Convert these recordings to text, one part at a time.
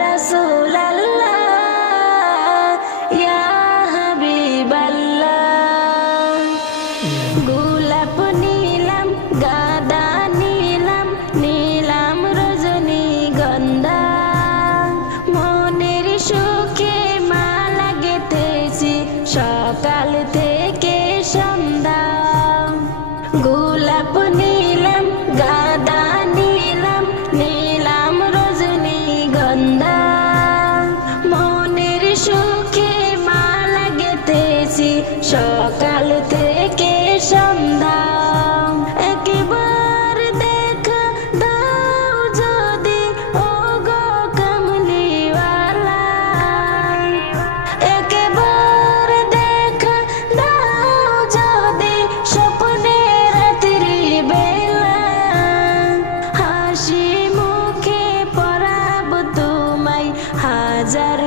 Rasulullah এসেছি সকাল থেকে সন্ধ্যা। একবার দেখা দাও যদি। ওগো গো কামলিওয়ালা। একবার দেখা দাও যদি। স্বপ্নে রাত্রি বেলা। হাসি মুখে পরাব তোমায় হাজার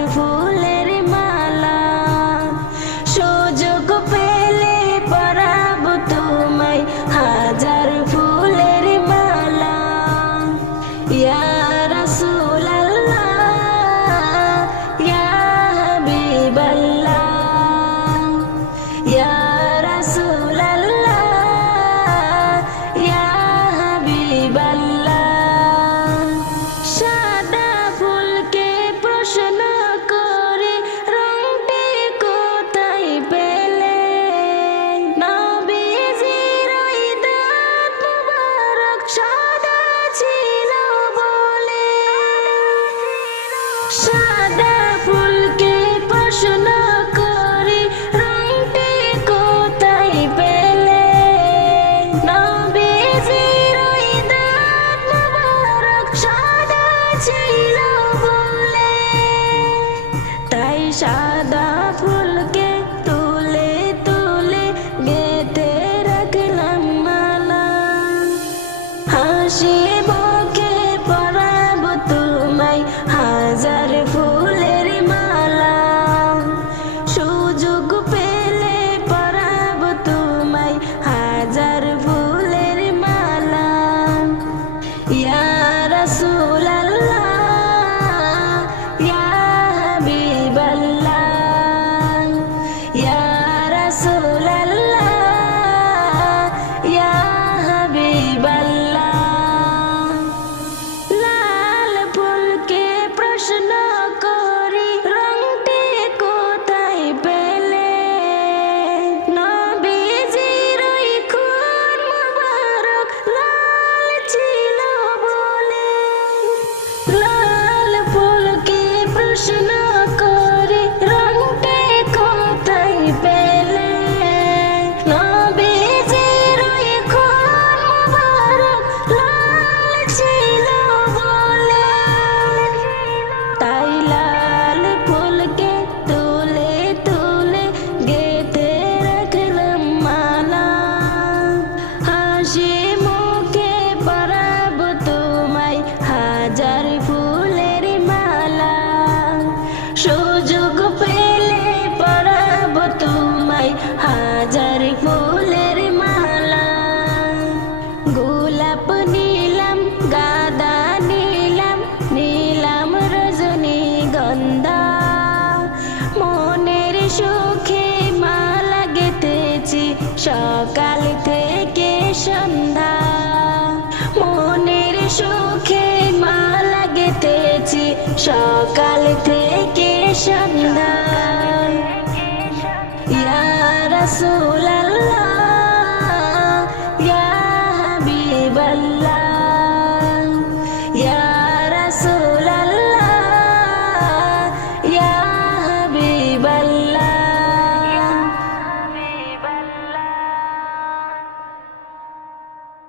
be balla Và সকাল থেকে সন্ধ্যা মনের সুখে মা লাগেতেছি। সকাল থেকে সন্ধ্যা ইয়ার সুর